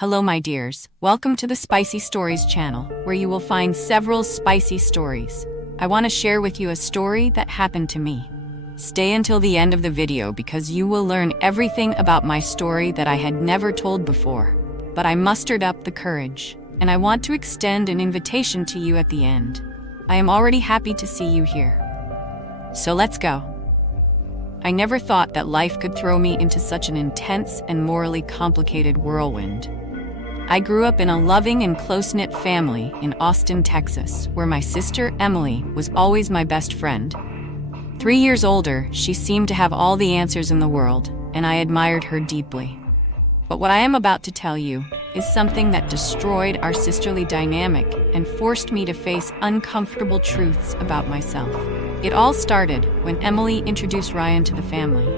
Hello my dears, welcome to the Spicy Stories channel, where you will find several spicy stories. I want to share with you a story that happened to me. Stay until the end of the video because you will learn everything about my story that I had never told before. But I mustered up the courage, and I want to extend an invitation to you at the end. I am already happy to see you here. So let's go. I never thought that life could throw me into such an intense and morally complicated whirlwind. I grew up in a loving and close-knit family in Austin, Texas, where my sister, Emily, was always my best friend. 3 years older, she seemed to have all the answers in the world, and I admired her deeply. But what I am about to tell you is something that destroyed our sisterly dynamic and forced me to face uncomfortable truths about myself. It all started when Emily introduced Ryan to the family.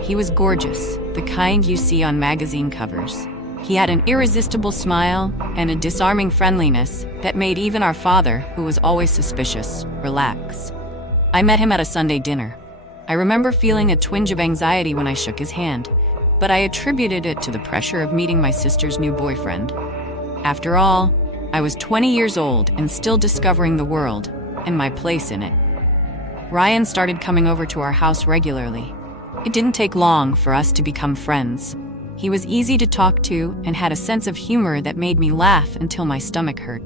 He was gorgeous, the kind you see on magazine covers. He had an irresistible smile and a disarming friendliness that made even our father, who was always suspicious, relax. I met him at a Sunday dinner. I remember feeling a twinge of anxiety when I shook his hand, but I attributed it to the pressure of meeting my sister's new boyfriend. After all, I was 20 years old and still discovering the world and my place in it. Ryan started coming over to our house regularly. It didn't take long for us to become friends. He was easy to talk to and had a sense of humor that made me laugh until my stomach hurt.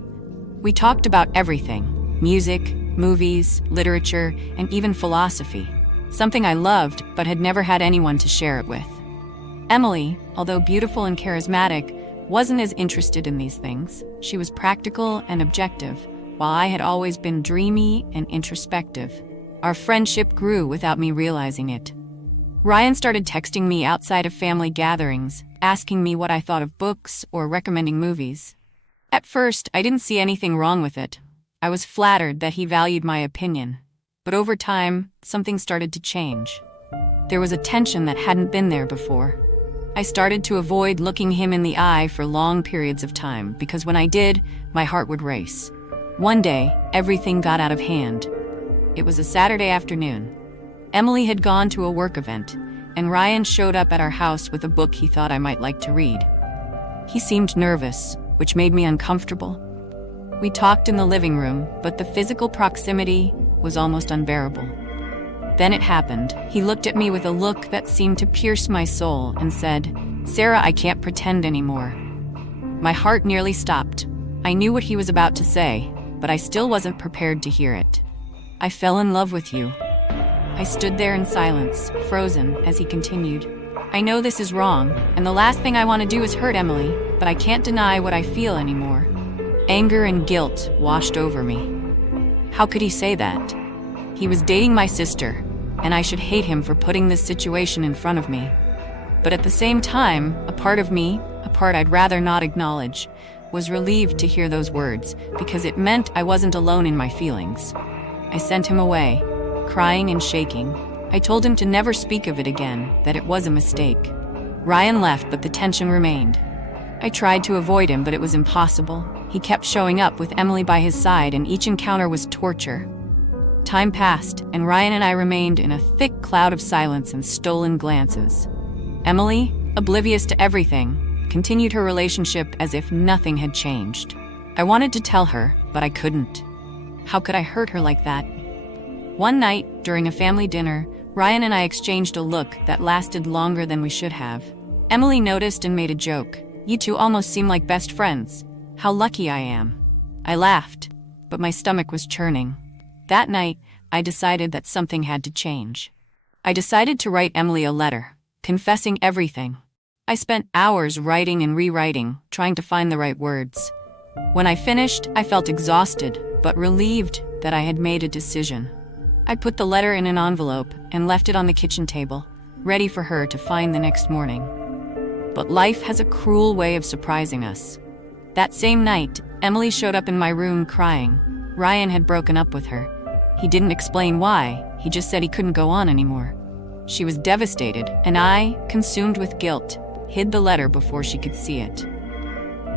We talked about everything: music, movies, literature, and even philosophy, something I loved but had never had anyone to share it with. Emily, although beautiful and charismatic, wasn't as interested in these things. She was practical and objective, while I had always been dreamy and introspective. Our friendship grew without me realizing it. Ryan started texting me outside of family gatherings, asking me what I thought of books or recommending movies. At first, I didn't see anything wrong with it. I was flattered that he valued my opinion. But over time, something started to change. There was a tension that hadn't been there before. I started to avoid looking him in the eye for long periods of time because when I did, my heart would race. One day, everything got out of hand. It was a Saturday afternoon. Emily had gone to a work event, and Ryan showed up at our house with a book he thought I might like to read. He seemed nervous, which made me uncomfortable. We talked in the living room, but the physical proximity was almost unbearable. Then it happened. He looked at me with a look that seemed to pierce my soul and said, "Sarah, I can't pretend anymore." My heart nearly stopped. I knew what he was about to say, but I still wasn't prepared to hear it. "I fell in love with you." I stood there in silence, frozen, as he continued. "I know this is wrong, and the last thing I want to do is hurt Emily, but I can't deny what I feel anymore." Anger and guilt washed over me. How could he say that? He was dating my sister, and I should hate him for putting this situation in front of me. But at the same time, a part of me, a part I'd rather not acknowledge, was relieved to hear those words, because it meant I wasn't alone in my feelings. I sent him away, crying and shaking. I told him to never speak of it again, that it was a mistake. Ryan left, but the tension remained. I tried to avoid him, but it was impossible. He kept showing up with Emily by his side, and each encounter was torture. Time passed, and Ryan and I remained in a thick cloud of silence and stolen glances. Emily, oblivious to everything, continued her relationship as if nothing had changed. I wanted to tell her, but I couldn't. How could I hurt her like that? One night, during a family dinner, Ryan and I exchanged a look that lasted longer than we should have. Emily noticed and made a joke. "You two almost seem like best friends. How lucky I am." I laughed, but my stomach was churning. That night, I decided that something had to change. I decided to write Emily a letter, confessing everything. I spent hours writing and rewriting, trying to find the right words. When I finished, I felt exhausted, but relieved that I had made a decision. I put the letter in an envelope and left it on the kitchen table, ready for her to find the next morning. But life has a cruel way of surprising us. That same night, Emily showed up in my room crying. Ryan had broken up with her. He didn't explain why, he just said he couldn't go on anymore. She was devastated, and I, consumed with guilt, hid the letter before she could see it.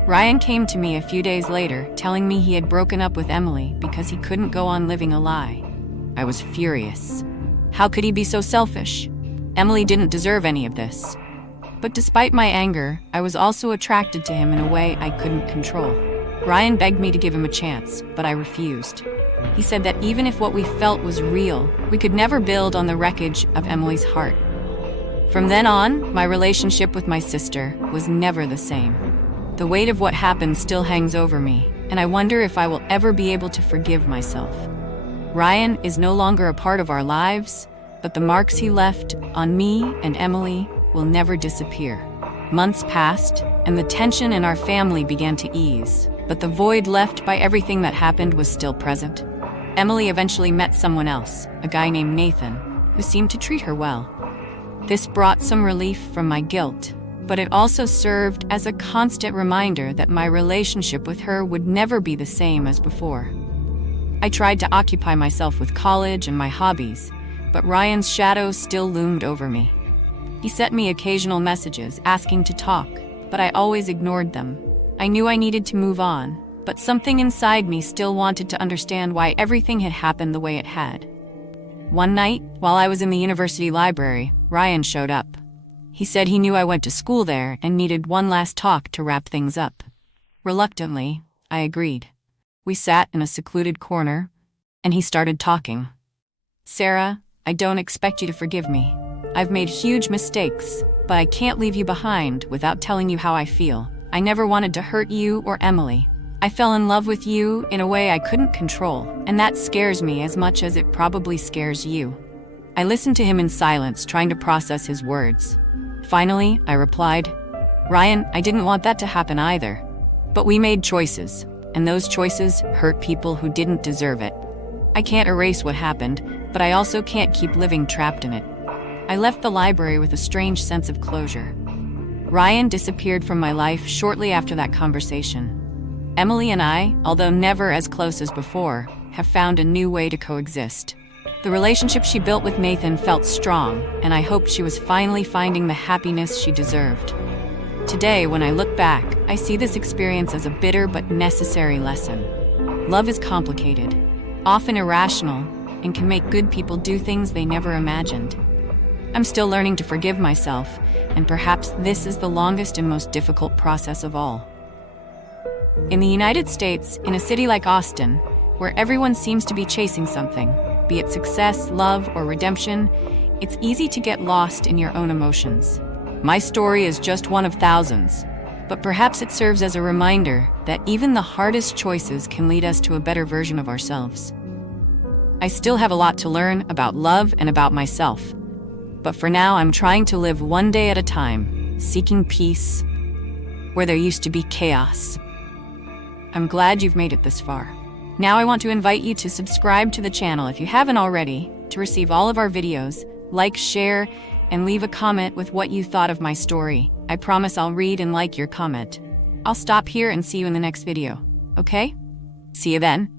Ryan came to me a few days later, telling me he had broken up with Emily because he couldn't go on living a lie. I was furious. How could he be so selfish? Emily didn't deserve any of this. But despite my anger, I was also attracted to him in a way I couldn't control. Ryan begged me to give him a chance, but I refused. He said that even if what we felt was real, we could never build on the wreckage of Emily's heart. From then on, my relationship with my sister was never the same. The weight of what happened still hangs over me, and I wonder if I will ever be able to forgive myself. Ryan is no longer a part of our lives, but the marks he left on me and Emily will never disappear. Months passed, and the tension in our family began to ease, but the void left by everything that happened was still present. Emily eventually met someone else, a guy named Nathan, who seemed to treat her well. This brought some relief from my guilt, but it also served as a constant reminder that my relationship with her would never be the same as before. I tried to occupy myself with college and my hobbies, but Ryan's shadow still loomed over me. He sent me occasional messages asking to talk, but I always ignored them. I knew I needed to move on, but something inside me still wanted to understand why everything had happened the way it had. One night, while I was in the university library, Ryan showed up. He said he knew I went to school there and needed one last talk to wrap things up. Reluctantly, I agreed. We sat in a secluded corner, and he started talking. "Sarah, I don't expect you to forgive me. I've made huge mistakes, but I can't leave you behind without telling you how I feel. I never wanted to hurt you or Emily. I fell in love with you in a way I couldn't control, and that scares me as much as it probably scares you." I listened to him in silence, trying to process his words. Finally, I replied, "Ryan, I didn't want that to happen either. But we made choices, and those choices hurt people who didn't deserve it. I can't erase what happened, but I also can't keep living trapped in it." I left the library with a strange sense of closure. Ryan disappeared from my life shortly after that conversation. Emily and I, although never as close as before, have found a new way to coexist. The relationship she built with Nathan felt strong, and I hoped she was finally finding the happiness she deserved. Today, when I look back, I see this experience as a bitter but necessary lesson. Love is complicated, often irrational, and can make good people do things they never imagined. I'm still learning to forgive myself, and perhaps this is the longest and most difficult process of all. In the United States, in a city like Austin, where everyone seems to be chasing something, be it success, love, or redemption, it's easy to get lost in your own emotions. My story is just one of thousands, but perhaps it serves as a reminder that even the hardest choices can lead us to a better version of ourselves. I still have a lot to learn about love and about myself, but for now I'm trying to live one day at a time, seeking peace where there used to be chaos. I'm glad you've made it this far. Now I want to invite you to subscribe to the channel if you haven't already, to receive all of our videos, like, share, and leave a comment with what you thought of my story. I promise I'll read and like your comment. I'll stop here and see you in the next video, okay? See you then.